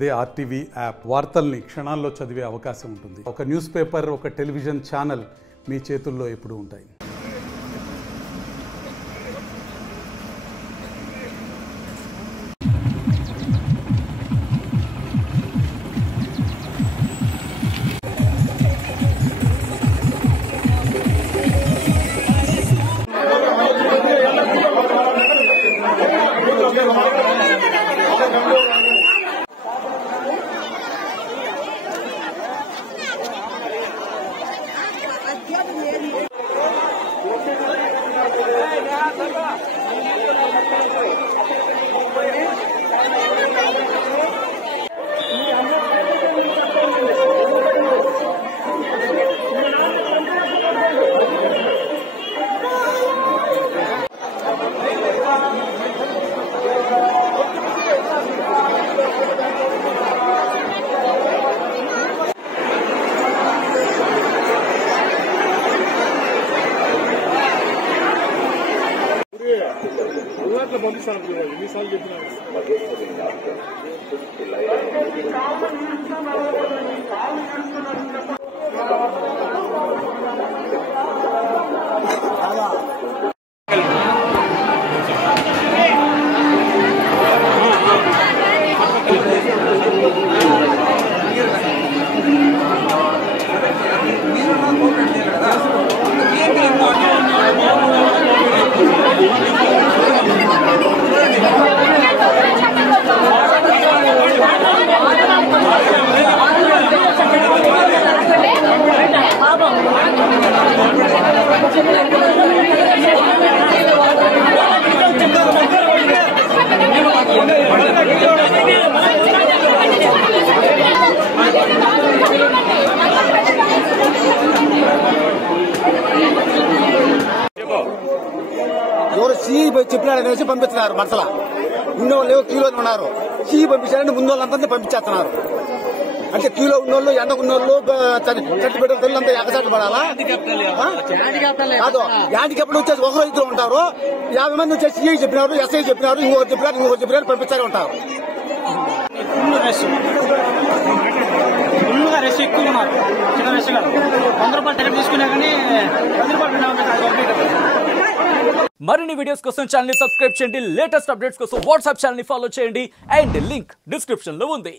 అదే RTV app వార్తల్ని క్షణాల్లో చదివే అవకాశం ఉంటుంది. ఒక న్యూస్ పేపర్, ఒక టెలివిజన్ ఛానల్ మీ చేతుల్లో ఎప్పుడూ ఉంటాయి. చెప్పినాడనేసి పంపిస్తున్నారు. మనసలా ఉన్నోళ్ళు క్యూలో ఉన్నారు. సీ పంపించారంటే ముందు వాళ్ళంతా పంపించేస్తున్నారు. అంటే క్యూలో ఉన్నోళ్ళు, ఎండకు ఉన్నోళ్ళు, చెట్టు పెట్టిన తల్లంతా ఎగసాట్లు పడాలా? కాదు, యాంటికెప్పుడు వచ్చేసి ఒకరు ఇద్దరు ఉంటారు. 50 మంది వచ్చేసి సిఐ చెప్పినారు, ఎస్ఐ చెప్పినారు, ఇంకొకరు చెప్పినారు పంపించారు ఉంటారు. ఫుల్గా రెస్ట్ ఎక్కువ ఉన్నారు. చిన్న రెస్ట్ కాదు. 100 రూపాయలు టికెట్ తీసుకున్నా కానీ 10 రూపాయలు. మరిన్ని వీడియోస్ కోసం ఛానల్ ని సబ్స్క్రైబ్ చేయండి. లేటెస్ట్ అప్డేట్స్ కోసం వాట్సాప్ ఛానల్ ని ఫాలో చేయండి. అండ్ లింక్ డిస్క్రిప్షన్ లో ఉంది.